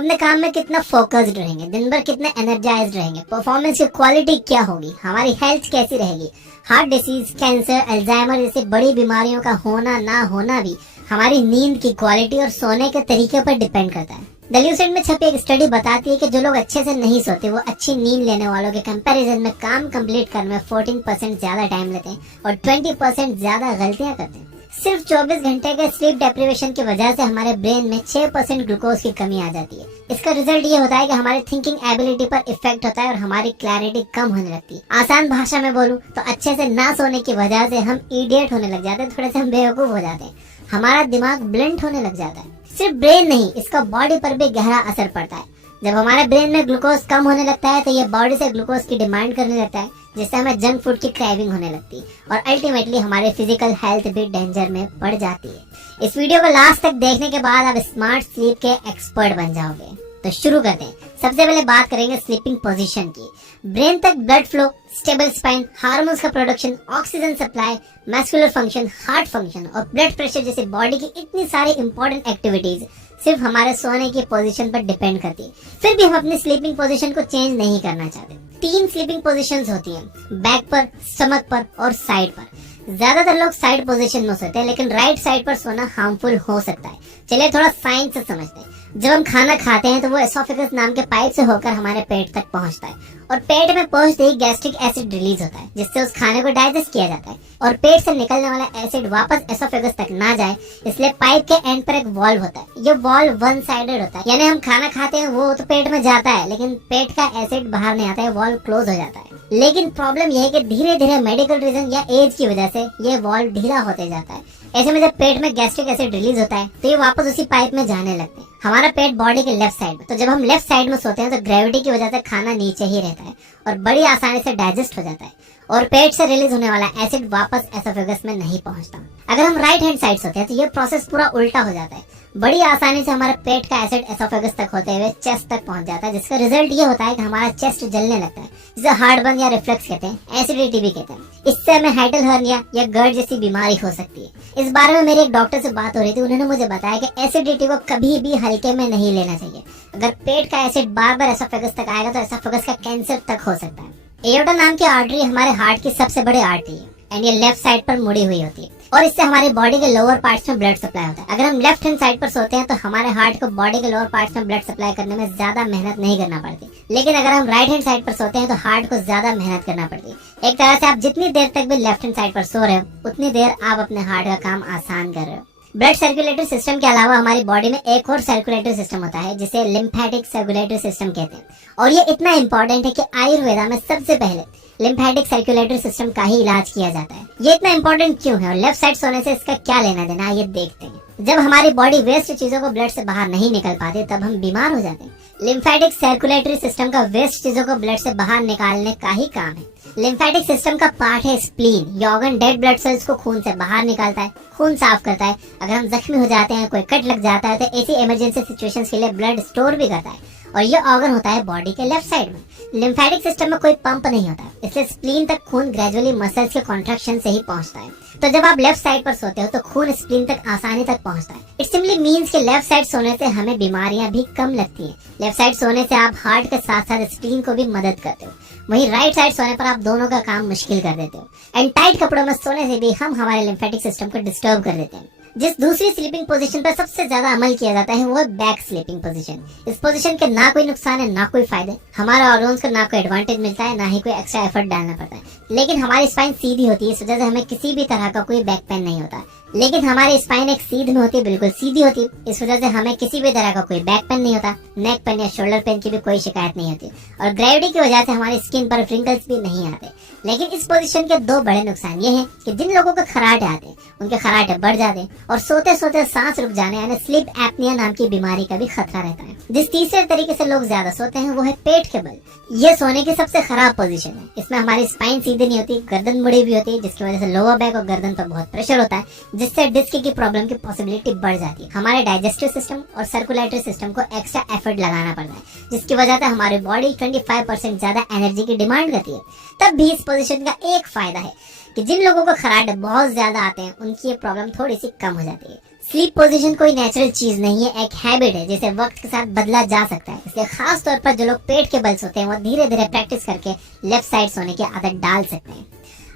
अपने काम में कितना फोकस्ड रहेंगे, दिन भर कितने एनर्जाइज्ड रहेंगे, परफॉर्मेंस की क्वालिटी क्या होगी, हमारी हेल्थ कैसी रहेगी। हार्ट डिसीज, कैंसर, अल्जाइमर जैसी बड़ी बीमारियों का होना ना होना भी हमारी नींद की क्वालिटी और सोने के तरीके पर डिपेंड करता है। द ल्यूसेंट में छपी एक स्टडी बताती है कि जो लोग अच्छे से नहीं सोते वो अच्छी नींद लेने वालों के कंपैरिजन में काम कंप्लीट करने में 14% ज्यादा टाइम लेते हैं और 20% ज्यादा गलतियां करते हैं। सिर्फ 24 घंटे के स्लीप डेप्रिवेशन की वजह से हमारे ब्रेन में 6% ग्लूकोज की कमी आ जाती है। इसका रिजल्ट ये होता है कि हमारे थिंकिंग एबिलिटी पर इफेक्ट होता है और हमारी क्लैरिटी कम होने लगती है। आसान भाषा में बोलूं तो अच्छे से ना सोने की वजह से हम इडियट होने लग जाते हैं, थोड़े से हम बेवकूफ हो जाते हैं, हमारा दिमाग ब्लंट होने लग जाता है। सिर्फ ब्रेन नहीं, इसका बॉडी पर भी गहरा असर पड़ता है। जब हमारे ब्रेन में ग्लूकोज कम होने लगता है तो ये बॉडी से ग्लूकोज की डिमांड करने लगता है, जिससे हमें जंक फूड की क्रेविंग होने लगती है और अल्टीमेटली हमारे फिजिकल हेल्थ भी डेंजर में पड़ जाती है। इस वीडियो को लास्ट तक देखने के बाद आप स्मार्ट स्लीप के एक्सपर्ट बन जाओगे। तो शुरू करते हैं। सबसे पहले बात करेंगे स्लीपिंग पोजीशन की। ब्रेन तक blood flow, stable spine, hormones का production, oxygen supply, muscular function, heart function और ब्लड प्रेशर जैसी बॉडी की इतनी सारी इंपॉर्टेंट एक्टिविटीज सिर्फ हमारे सोने की पोजीशन पर डिपेंड करती है। फिर भी हम अपनी स्लीपिंग पोजीशन को चेंज नहीं करना चाहते। 3 स्लीपिंग पोजीशंस होती हैं, बैक पर, स्टमक पर और साइड पर। ज्यादातर लोग साइड पोजीशन में सोते हैं, लेकिन राइट साइड पर सोना हार्मफुल हो सकता है। चलिए थोड़ा साइंस से समझते हैं। जब हम खाना खाते हैं तो वो एसोफेगस नाम के पाइप से होकर हमारे पेट तक पहुंचता है और पेट में पहुंचते ही गैस्ट्रिक एसिड रिलीज होता है, जिससे उस खाने को डाइजेस्ट किया जाता है और पेट से निकलने वाला एसिड वापस एसोफेगस तक ना जाए, इसलिए पाइप के एंड पर एक वॉल्व होता है। ये वॉल्व वन साइडेड होता है, यानी हम खाना खाते हैं वो तो पेट में जाता है, लेकिन पेट का एसिड बाहर नहीं आता है, वॉल्व क्लोज हो जाता है। लेकिन प्रॉब्लम यह है कि धीरे धीरे मेडिकल रीजन या एज की वजह से ये वॉल्व ढीला होते जाता है। ऐसे में जब पेट में गैस्ट्रिक एसिड रिलीज होता है तो ये वापस उसी पाइप में जाने लगते हैं। हमारा पेट बॉडी के लेफ्ट साइड में, तो जब हम लेफ्ट साइड में सोते हैं तो ग्रेविटी की वजह से खाना नीचे ही रहता है और बड़ी आसानी से डाइजेस्ट हो जाता है और पेट से रिलीज होने वाला एसिड वापस एसोफेगस में नहीं पहुंचता। अगर हम राइट हैंड साइड सोते हैं तो ये प्रोसेस पूरा उल्टा हो जाता है। बड़ी आसानी से हमारे पेट का एसिड एसोफेगस तक होते हुए चेस्ट तक पहुंच जाता है, जिसका रिजल्ट ये होता है कि हमारा चेस्ट जलने लगता है, जिसे हार्टबर्न या रिफ्लक्स कहते हैं, एसिडिटी भी कहते हैं। इससे हमें हाइडल हर्निया या गर्ड जैसी बीमारी हो सकती है। इस बारे में मेरे एक डॉक्टर से बात हो रही थी, उन्होंने मुझे बताया कि एसिडिटी को कभी भी हल्के में नहीं लेना चाहिए। अगर पेट का एसिड बार बार एसोफेगस तक आएगा तो एसोफेगस का कैंसर तक हो सकता है। एओर्टा नाम की आर्टरी हमारे हार्ट की सबसे बड़ी आर्टरी है एंड ये लेफ्ट साइड पर मुड़ी हुई होती है और इससे हमारी बॉडी के लोअर पार्ट्स में ब्लड सप्लाई होता है। अगर हम लेफ्ट हैंड साइड पर सोते हैं तो हमारे हार्ट को बॉडी के लोअर पार्ट्स में ब्लड सप्लाई करने में ज्यादा मेहनत नहीं करना पड़ती, लेकिन अगर हम राइट हैंड साइड पर सोते हैं तो हार्ट को ज्यादा मेहनत करना पड़ती है। एक तरह से आप जितनी देर तक भी लेफ्ट हैंड साइड पर सो रहे हो उतनी देर आप अपने हार्ट का काम आसान कर रहे हो। ब्लड सर्कुलेटरी सिस्टम के अलावा हमारी बॉडी में एक और सर्कुलेटरी सिस्टम होता है जिसे लिम्फेटिक सर्कुलेटरी सिस्टम कहते हैं और ये इतना इंपॉर्टेंट है कि आयुर्वेदा में सबसे पहले लिम्फेटिक सर्कुलेटरी सिस्टम का ही इलाज किया जाता है। ये इतना इंपॉर्टेंट क्यों है और लेफ्ट साइड सोने से इसका क्या लेना देना, ये देखते हैं। जब हमारी बॉडी वेस्ट चीजों को ब्लड से बाहर नहीं निकल पाती तब हम बीमार हो जाते हैं। लिम्फेटिक सर्कुलेटरी सिस्टम का वेस्ट चीजों को ब्लड से बाहर निकालने का ही काम है। लिम्फेटिक सिस्टम का पार्ट है स्प्लीन। ये ऑर्गन डेड ब्लड सेल्स को खून से बाहर निकालता है, खून साफ करता है। अगर हम जख्मी हो जाते हैं, कोई कट लग जाता है तो ऐसी इमरजेंसी सिचुएशंस के लिए ब्लड स्टोर भी करता है और ये ऑर्गन होता है बॉडी के लेफ्ट साइड में। लिम्फेटिक सिस्टम में कोई पंप नहीं होता, इसलिए स्प्लीन तक खून ग्रेजुअली मसल्स के कॉन्ट्रैक्शन से ही पहुंचता है। तो जब आप लेफ्ट साइड पर सोते हो तो खून स्प्लीन तक आसानी तक पहुंचता है। इट सिंपली मींस कि लेफ्ट साइड सोने से हमें बीमारियां भी कम लगती हैं। लेफ्ट साइड सोने से आप हार्ट के साथ साथ स्प्लीन को भी मदद करते हो, वहीं राइट साइड सोने पर आप दोनों का काम मुश्किल कर देते हो। एंड टाइट कपड़ों में सोने से भी हम हमारे लिम्फेटिक सिस्टम को डिस्टर्ब कर देते हैं। जिस दूसरी स्लीपिंग पोजीशन पर सबसे ज्यादा अमल किया जाता है वो है बैक स्लीपिंग पोजीशन। इस पोजीशन के ना कोई नुकसान है ना कोई फायदे, हमारे ऑर्गन्स को ना कोई एडवांटेज मिलता है ना ही कोई एक्स्ट्रा एफर्ट डालना पड़ता है, लेकिन हमारी स्पाइन सीधी होती है, इस वजह से हमें किसी भी तरह का कोई बैक पेन नहीं होता। लेकिन हमारी स्पाइन एक सीध में होती है, बिल्कुल सीधी होती है, इस वजह से हमें किसी भी तरह का कोई बैक पेन नहीं होता, नेक पेन या शोल्डर पेन की भी कोई शिकायत नहीं होती और ग्रेविटी की वजह से हमारी स्किन पर रिंकल्स भी नहीं आते। लेकिन इस पोजीशन के 2 बड़े नुकसान ये हैं कि जिन लोगों को खराटे आते हैं उनके खराटे बढ़ जाते हैं और सोते सोते सांस रुक जाने यानी स्लीप एपनिया नाम की बीमारी का भी खतरा रहता है। जिस तीसरे तरीके से लोग ज्यादा सोते हैं वो है पेट के बल। ये सोने की सबसे खराब पोजीशन है। इसमें हमारी स्पाइन सीधी नहीं होती, गर्दन मुड़ी भी होती है, जिसकी वजह से लोअर बैक और गर्दन पर बहुत प्रेशर होता है, जिससे डिस्क की प्रॉब्लम की पॉसिबिलिटी बढ़ जाती है। हमारे डाइजेस्टिव सिस्टम और सर्कुलेटरी सिस्टम को एक्स्ट्रा एफर्ट लगाना पड़ता है, जिसकी वजह से हमारी बॉडी 25% ज्यादा एनर्जी की डिमांड करती है। तब भी इस पोजीशन का एक फायदा है कि जिन लोगों को खराटे बहुत ज्यादा आते हैं उनकी ये प्रॉब्लम थोड़ी सी कम हो जाती है। स्लीप पोजीशन कोई नेचुरल चीज नहीं है, एक हैबिट है जिसे वक्त के साथ बदला जा सकता है। इसलिए खास तौर पर जो लोग पेट के बल सोते हैं वो धीरे धीरे प्रैक्टिस करके लेफ्ट साइड सोने की आदत डाल सकते हैं।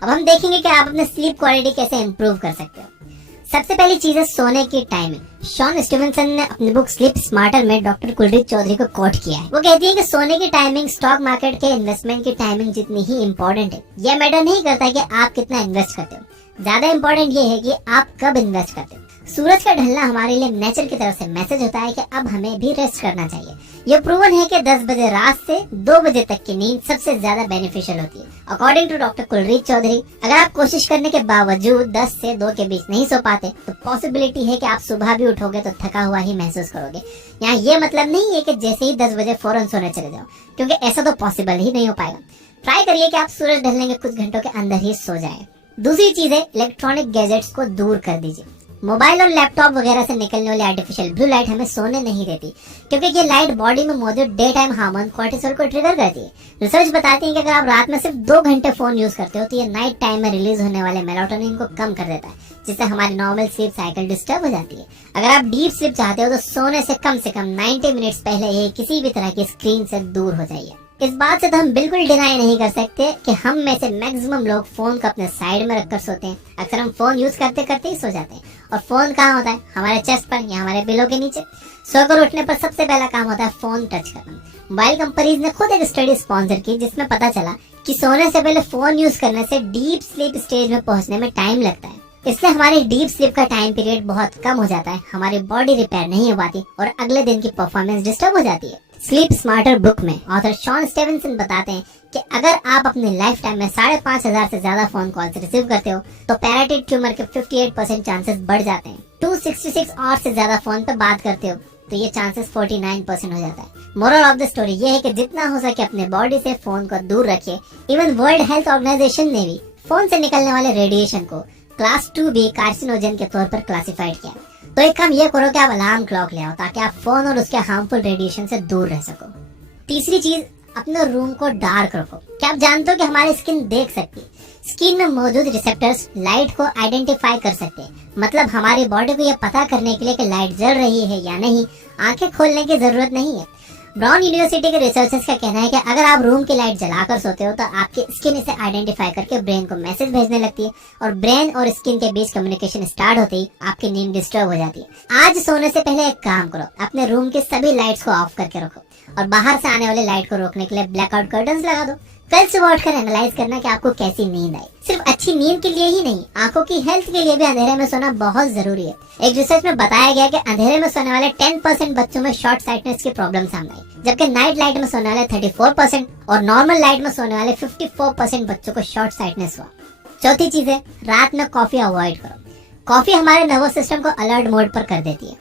अब हम देखेंगे कि आप अपने स्लीप क्वालिटी कैसे इंप्रूव कर सकते हो। सबसे पहली चीज है सोने की टाइमिंग। शॉन स्टीवनसन ने अपनी बुक स्लीप स्मार्टर में डॉक्टर कुलदीप चौधरी को कोट किया है। वो कहती है कि सोने की टाइमिंग स्टॉक मार्केट के इन्वेस्टमेंट की टाइमिंग जितनी ही इम्पोर्टेंट है। यह मैटर नहीं करता कि आप कितना इन्वेस्ट करते हो, ज्यादा इम्पोर्टेंट ये है कि आप कब इन्वेस्ट करते हो। सूरज का ढलना हमारे लिए नेचर की तरफ से मैसेज होता है कि अब हमें भी रेस्ट करना चाहिए। यह प्रूवन है कि 10 बजे रात से 2 बजे तक की नींद सबसे ज्यादा बेनिफिशियल होती है। According to doctor Kuldeep Chaudhary, अगर आप कोशिश करने के बावजूद 10 से 2 के बीच नहीं सो पाते तो पॉसिबिलिटी है कि आप सुबह भी उठोगे तो थका हुआ ही महसूस करोगे। यहाँ ये मतलब नहीं है कि जैसे ही 10 बजे फौरन सोने चले जाओ, क्योंकि ऐसा तो पॉसिबल ही नहीं हो पाएगा। ट्राई करिए कि आप सूरज ढलने के कुछ घंटों के अंदर ही सो जाए। दूसरी चीज है इलेक्ट्रॉनिक गैजेट्स को दूर कर दीजिए। मोबाइल और लैपटॉप वगैरह से निकलने वाली आर्टिफिशियल ब्लू लाइट हमें सोने नहीं देती, क्योंकि ये लाइट बॉडी में मौजूद डे टाइम हार्मोन कोर्टिसोल को ट्रिगर करती है। रिसर्च बताती है कि अगर आप रात में सिर्फ 2 घंटे फोन यूज करते हो तो ये नाइट टाइम में रिलीज होने वाले मेलाटोनिन को कम कर देता है, जिससे हमारी नॉर्मल स्लीप साइकिल डिस्टर्ब हो जाती है। अगर आप डीप स्लीप चाहते हो तो सोने से कम 90 मिनट्स पहले ये किसी भी तरह की स्क्रीन से दूर हो जाइए। इस बात से तो हम बिल्कुल डिनाई नहीं कर सकते कि हम में से मैक्सिमम लोग फोन को अपने साइड में रखकर सोते हैं। अक्सर हम फोन यूज करते करते ही सो जाते हैं, और फोन कहाँ होता है? हमारे चेस्ट पर या हमारे बिलों के नीचे। सोकर उठने पर सबसे पहला काम होता है फोन टच करना। मोबाइल कंपनीज ने खुद एक स्टडी स्पॉन्सर की जिसमें पता चला कि सोने से पहले फोन यूज करने से डीप स्लीप स्टेज में पहुंचने में टाइम लगता है। इससे हमारी डीप स्लीप का टाइम पीरियड बहुत कम हो जाता है, हमारी बॉडी रिपेयर नहीं हो पाती और अगले दिन की परफॉर्मेंस डिस्टर्ब हो जाती है। स्लीप स्मार्टर बुक में ऑथर शॉन स्टीवनसन बताते हैं कि अगर आप अपनी लाइफ टाइम में 5,500 से ज्यादा फोन कॉल्स रिसीव करते हो तो पैराटाइड ट्यूमर के 58% चांसेस बढ़ जाते हैं। 266 आवर्स से ज्यादा फोन पे बात करते हो तो ये चांसेस 49% हो जाता है। मोरल ऑफ द स्टोरी ये है कि जितना हो सके अपने बॉडी से फोन को दूर रखिए। इवन वर्ल्ड हेल्थ ऑर्गेनाइजेशन ने भी फोन से निकलने वाले रेडिएशन को क्लास 2B कार्सिनोजन के तौर पर क्लासिफाइड किया। तो एक काम ये करो कि आप अलार्म क्लॉक ले आओ ताकि आप फोन और उसके हार्मफुल रेडिएशन से दूर रह सको। तीसरी चीज, अपने रूम को डार्क रखो। क्या आप जानते हो कि हमारी स्किन देख सकती है? स्किन में मौजूद रिसेप्टर्स लाइट को आइडेंटिफाई कर सकते हैं। मतलब हमारी बॉडी को यह पता करने के लिए कि लाइट जल रही है या नहीं आंखें खोलने की जरूरत नहीं है। ब्राउन यूनिवर्सिटी के रिसर्चर्स का कहना है कि अगर आप रूम की लाइट जलाकर सोते हो तो आपकी स्किन इसे आइडेंटिफाई करके ब्रेन को मैसेज भेजने लगती है, और ब्रेन और स्किन के बीच कम्युनिकेशन स्टार्ट होते ही आपकी नींद डिस्टर्ब हो जाती है। आज सोने से पहले एक काम करो, अपने रूम के सभी लाइट्स को ऑफ करके रखो और बाहर से आने वाली लाइट को रोकने के लिए ब्लैकआउट कर्टन्स लगा दो। कल सुबह उठकर एनालाइज करना कि आपको कैसी नींद आई। सिर्फ अच्छी नींद के लिए ही नहीं, आंखों की हेल्थ के लिए भी अंधेरे में सोना बहुत जरूरी है। एक रिसर्च में बताया गया कि अंधेरे में सोने वाले 10% बच्चों में शॉर्ट साइटनेस की प्रॉब्लम सामने आई, जबकि नाइट लाइट में सोने वाले 34% और नॉर्मल लाइट में सोने वाले 54% बच्चों को शॉर्ट साइटनेस हुआ। चौथी चीज है, रात में कॉफी अवॉइड करो। कॉफी हमारे नर्वस सिस्टम को अलर्ट मोड पर कर देती है।